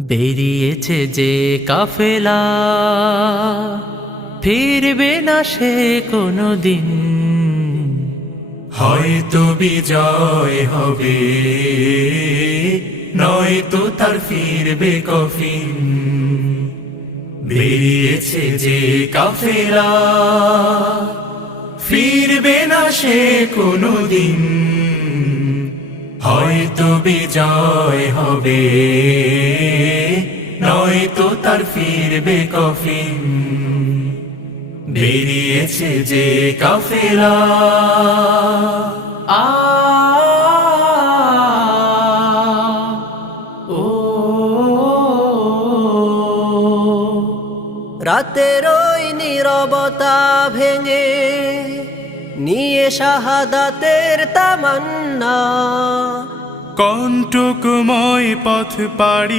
বেরিয়েছে যে কাফেলা, ফিরবে না সে কোনো দিন। হয়তো বিজয় হবে, নয়তো তার ফিরবে কফিন। বেরিয়েছে যে কাফেলা, ফিরবে না সে কোনো দিন। হয়তো বিজয় হবে, নয়তো তার ফিরবে কফিন। বেরিয়েছে যে কাফেলা। আ ও রাতের ওই নীরবতা ভেঙে নিয়ে শাহাদাতের তামান্না, কণ্টকময় পথ পাড়ি